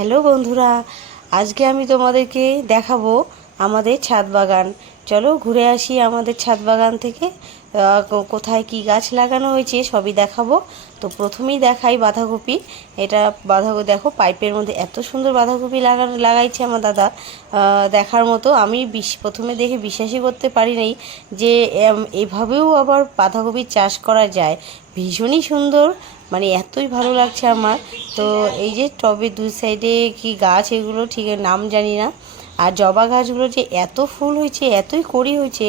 Hello বন্ধুরা, আজকে আমি তোমাদেরকে দেখাবো আমাদের ছাদ বাগান। চলো ঘুরে আসি আমাদের ছাদ বাগান থেকে। কোথায় কি গাছ লাগানো হয়েছে সবই দেখাবো। তো প্রথমেই দেখাই বাঁধাকপি। এটা বাঁধাকপি দেখো, পাইপের মধ্যে এত সুন্দর বাঁধাকপি লাগাইছে আমার দাদা, দেখার মতো। আমি প্রথমে দেখে বিশ্বাসই করতে পারি নাই যে এভাবেও আবার বাঁধাকপির চাষ করা যায়। ভীষণই সুন্দর, মানে এতই ভালো লাগছে আমার। তো এই যে টবের দুই সাইডে কি গাছ, এগুলো ঠিক নাম জানি না। আর জবা গাছগুলো যে এত ফুল হয়েছে, এতই কড়ি হয়েছে,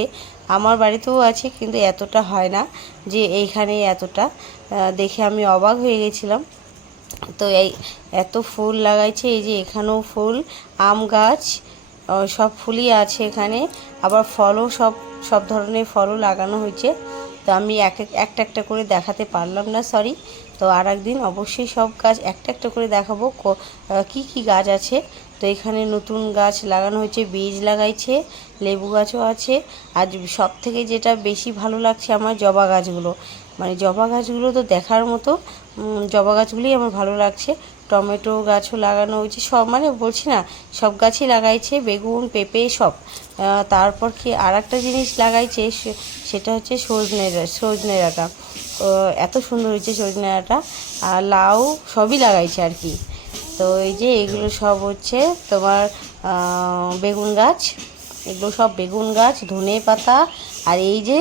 আমার বাড়িতেও আছে কিন্তু এতটা হয় না যে এইখানে এতটা। দেখে আমি অবাক হয়ে গেছিলাম। তো এই এত ফুল লাগাইছে, এই যে এখানেও ফুল, আম গাছ, সব ফুলই আছে এখানে। আবার ফলও সব সব ধরনের ফলও লাগানো হয়েছে। তো আমি একটা একটা করে দেখাতে পারলাম না, সরি। তো আর একদিন অবশ্যই সব গাছ একটা একটা করে দেখাবো কি কি গাছ আছে। তো এখানে নতুন গাছ লাগানো হয়েছে, বীজ লাগাইছে, লেবু গাছও আছে। আর সব থেকে যেটা বেশি ভালো লাগছে আমার, জবা গাছগুলো। মানে জবা গাছগুলো তো দেখার মতো, জবা গাছগুলোই আমার ভালো লাগছে। টমেটো গাছও লাগানো হয়েছে, সব মানে বলছি না, সব গাছই লাগাইছে, বেগুন পেঁপে সব। তারপর কি আর একটা জিনিস লাগাইছে, সেটা হচ্ছে সজনে ডাঁটা। এত সুন্দর হয়েছে সজনে ডাঁটা, আর লাউ সবই লাগাইছে আর কি। তো এই যে এগুলো সব হচ্ছে তোমার বেগুন গাছ। এগুলো সব বেগুন গাছ, ধনে পাতা। আর এই যে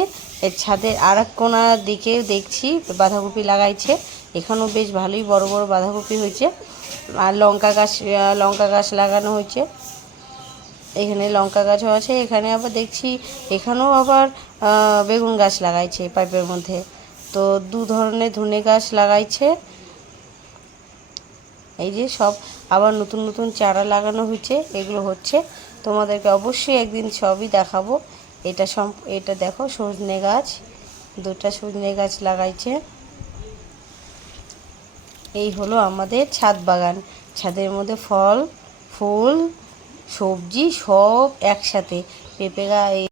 ছাদের আর এক কোণার দিকে দেখছি বাঁধাকপি লাগাইছে। এখানেও বেশ ভালোই বড় বড় বাঁধাকপি হয়েছে। আর লঙ্কা গাছ লাগানো হয়েছে। এখানে লঙ্কা গাছও আছে। এখানে আবার দেখছি এখানেও আবার বেগুন গাছ লাগাইছে পাইপের মধ্যে। তো দু ধরনের ধনে গাছ লাগাইছে। এই যে সব আবার নতুন নতুন চারা লাগানো হয়েছে, এগুলো হচ্ছে। তোমাদেরকে অবশ্যই একদিন সবই দেখাবো। এটা দেখো সজনে গাছ, দুটা সজনে গাছ লাগাইছে। এই হলো আমাদের ছাদ বাগান। ছাদের মধ্যে ফল, ফুল, সবজি সব একসাথে। পেঁপে গাছ,